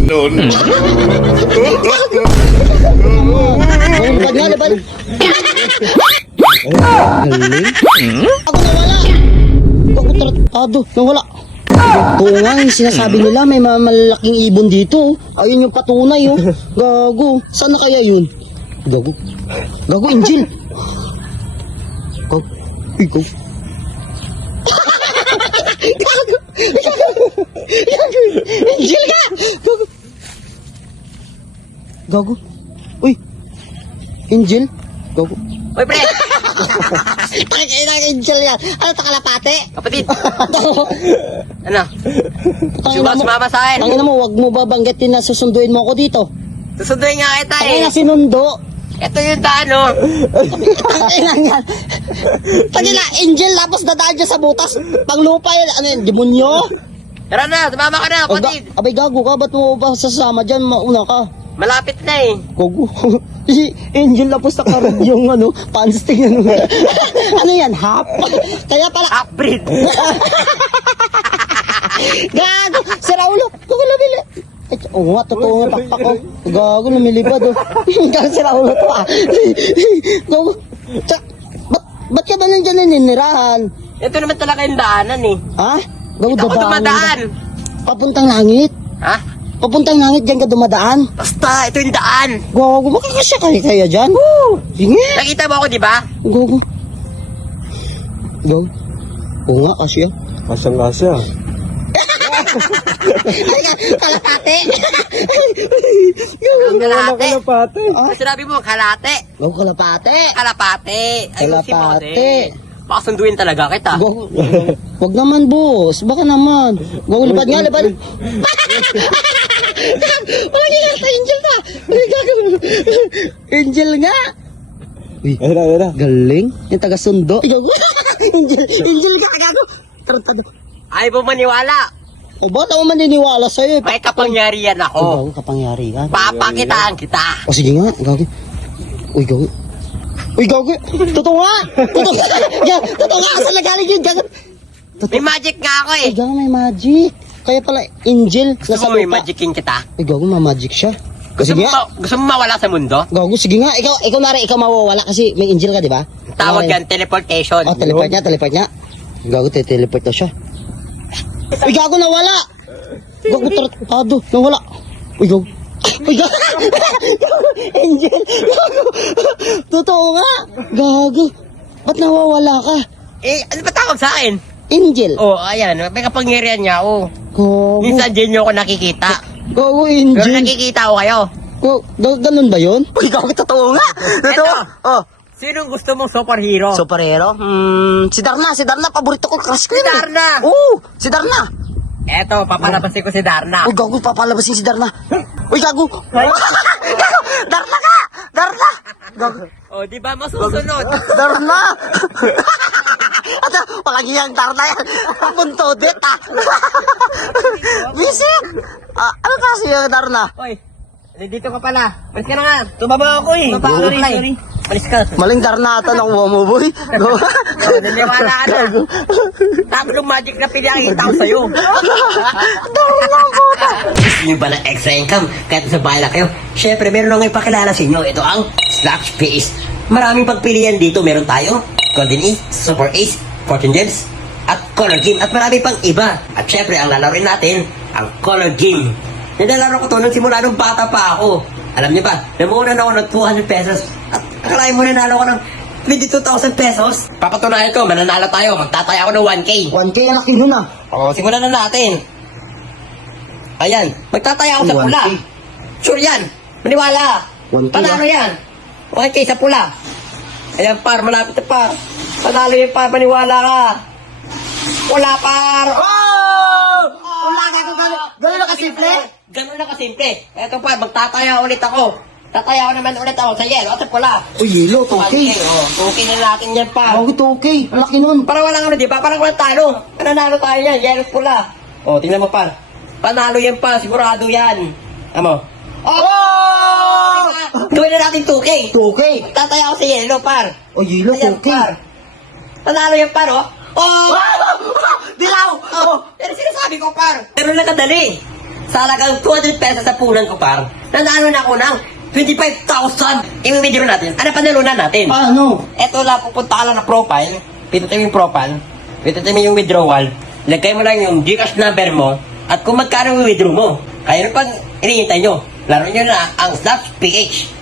No, no. Lumipad nga, lumipad. Galing. Ako nawala. Ako tratado, nawala. Oo nga, yung sinasabi nila may malalaking ibon dito. Ayun yung patunay, oh. Gago. Saan na kaya yun? Gago. Gago, Angel. Gago. Ikaw. Gago. Gago. Angel ka. Gago. Gago. Uy. Angel. Gago. Uy, pre! Takay na Angel yan. Ano, takalapate? Kapatid! Ano? Tangina Sumama sa akin. Tangina mo, wag mo babanggitin na susunduin mo ako dito. Susunduin nga kita eh. Tangina sinundo. Ito yung daan, oh. Tangina yan. Tangina, Angel, tapos dadaan dyan sa butas. Panglupa yan. Ano yan, demonyo? Tara na, tumama ka na, kapatid. Abay, gago ka. Ba't mo ba sasama dyan? Mauna ka. Malapit na eh. Gago. Si Angel tapos nakarad yung ano, pansting ano. Ano yan, hap? Kaya pala, Upbreed. gago! Si Raulo! Gago lumili! Ay, oo nga, totoo nga pakpak ko. Gago, lumilipad oh. Gago si Raulo to ah. Gago. Ba't ka ba nandiyan naninirahan? Ito naman talaga yung daanan eh. Ha? Gago, Ito ako dumadaan. Papuntang langit. Ha? Papuntang langit, dyan ka dumadaan. Basta, ito yung daan. Gago, makakasya kaya dyan. Sige. Nakita mo ako, di ba? Gago. Gago. Oo nga, kasya. Kasang-kasa. Ay, kalapate. Ang kalate. Kalapate. Ah? Sinabi mo, kalate. Gago, kalapate. Kalapate. Ayusin mo, Kalapate. Baka sunduin talaga kita. Gago. Wag naman, boss. Baka naman. Gago, lipad nga, lipad. Uli nga sa Angel ka. Uy, gago. Angel nga. Uy, Ayun na. galing. Yung taga-sundo. Ay, gago. Angel ka, gago. Tarantado. Ay mo maniwala. O, ba't ako maniniwala sa'yo? May kapangyarihan Oh, ako. gago, kapangyarihan. Papakitaan kita. O, sige nga, gago. Uy, gago. Uy, gago. Totoo nga. Totoo nga. Totoo nga. Saan nagaling yun, gago? May magic nga ako eh. Ay, gago, may magic. Kaya pala, Angel, Gusto nasa mo may lupa. magicin kita? Ay, gago, ma-magic siya. Gusto Sige mo, nga. gusto mo mawala sa mundo? Gago, sige nga. Ikaw na rin, ikaw mawawala kasi may Angel ka, di ba? Tawag Kunwari- yan, teleportation. Oh, teleport niya. Gago, teleport na siya. Uy, gago, nawala. Gago, tratado, nawala. Uy, gago. Uy, gago. Angel, gago. Totoo nga. Gago. Ba't nawawala ka? Eh, ano ba tawag sa akin? Angel. Oh, ayan, may kapangyarihan niya ako. Gago. Minsan din niyo ako nakikita. Gago, Pero Angel. nakikita ko kayo. Ganun ba yun? Uy, gago, totoo nga. Totoo. Oh. Sinong gusto mong superhero? Superhero? Si Darna, paborito ko, crush ko Si yun. Darna! Oo, si Darna. Eto, papalabasin ko si Darna. Uy, gago, papalabasin si Darna. Uy, gago. Gago, Darna ka! Darna! Gago. Oh, di ba masusunod? Darna! Ata, walang iyang Darna yan. Papunto, dit ah. Visit! Ano kasi yung Darna? Oy, dito ka pala. Malis ka na nga. Tumaba ako eh. Sorry. Malis ka. Maling Darna ata ng mo, boy. Go. Oh, naniwala ka na. Tapos yung magic na pinakikita ko sa'yo. Darna, puta. Gusto nyo ba ng extra income? Kahit sa bahay na kayo? Siyempre, meron akong ipakilala sa inyo. Ito ang Slash Face. Maraming pagpilian dito. Meron tayo Golden Ace, Super Ace, Fortune Gems, at Color Game. At marami pang iba. At siyempre, ang lalaroin natin, ang Color Game. Nilalaro ko to nung simula nung bata pa ako. Alam niyo ba, namunan ako ng 200 pesos. At akalain mo nanalo ko ng 22,000 pesos. Papatunayan ko, mananalo tayo. Magtataya ako ng 1K. 1K ang laki nun ah. O, simulan na natin. Ayan, magtataya ako sa 1K. pula. Sure yan. Maniwala. 1K, Panalo yan. 1K sa pula. Ayan par, malapit na par. Panalo yan par, maniwala ka. Wala par. Oh! Wala ka kung gano'n na kasimple? Ganun na kasimple. Eto par, magtataya ulit ako. Tataya ko naman ulit ako sa yelo at sa pula. Uy, yelo, 2K. 2K na natin yan par. Gago, 2K. Ang laki nun. Para walang ano, di ba? Parang walang talo. Nanalo tayo yan, yelo at pula. O, tingnan mo par. Panalo yan pa, sigurado yan. Amo. Oh! Gawin na natin 2K. 2K. Tataya ako sa yelo, par. O, yelo, Ayan, 2K. par. Nanalo yan, par, oh. Oh! Dilaw! Oh! Pero sinasabi ko, par. Pero nakadali. Sa halagang 200 pesos sa punan ko, par. Nanalo na ako ng 25,000. I-withdraw natin. Ano panalunan natin? Paano? Eto lang, pupunta ka lang na profile. Pindutin mo yung profile. Pindutin mo yung withdrawal. Lagay mo lang yung Gcash number mo. At kung magkano yung withdraw mo. Kaya pag inihintay nyo, laro nyo na ang Slash PH.